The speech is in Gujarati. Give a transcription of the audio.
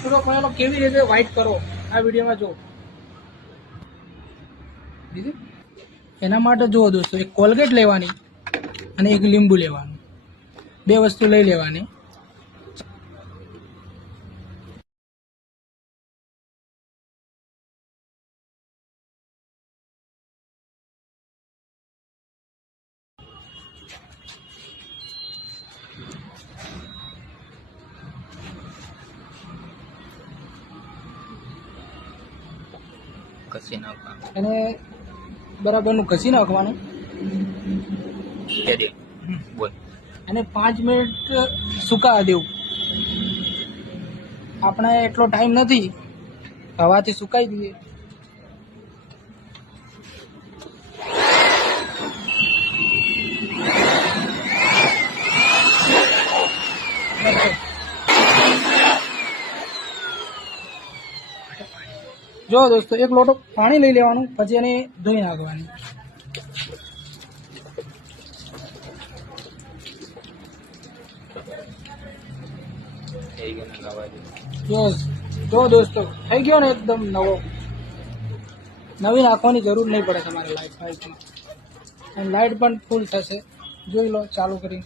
પૂરો કરેલો કેવી રીતે વ્હાઇટ કરો આ વિડીયોમાં જો એના માટે જુઓ દોસ્તો, એક કોલગેટ લેવાની અને એક લીંબુ લેવાનું, બે વસ્તુ લઈ લેવાની. કસી નાખવાનું એને બરાબરનું ઘસી નાખવાનું. બોલ. અને 5 મિનિટ સુકાવા દેવું. આપણે એટલો ટાઈમ નથી, હવાથી સુકાઈ દઈએ. જો દોસ્તો, એક લોટો પાણી લઈ લેવાનું, પછી એને ધોઈ નાખવાની. જો દોસ્તો, થઈ ગયો ને એકદમ નવો. નવી નાખવાની જરૂર નહીં પડે તમારે લાઇટમાં. અને લાઇટ પણ ફૂલ થશે. જોઈ લો ચાલુ કરી.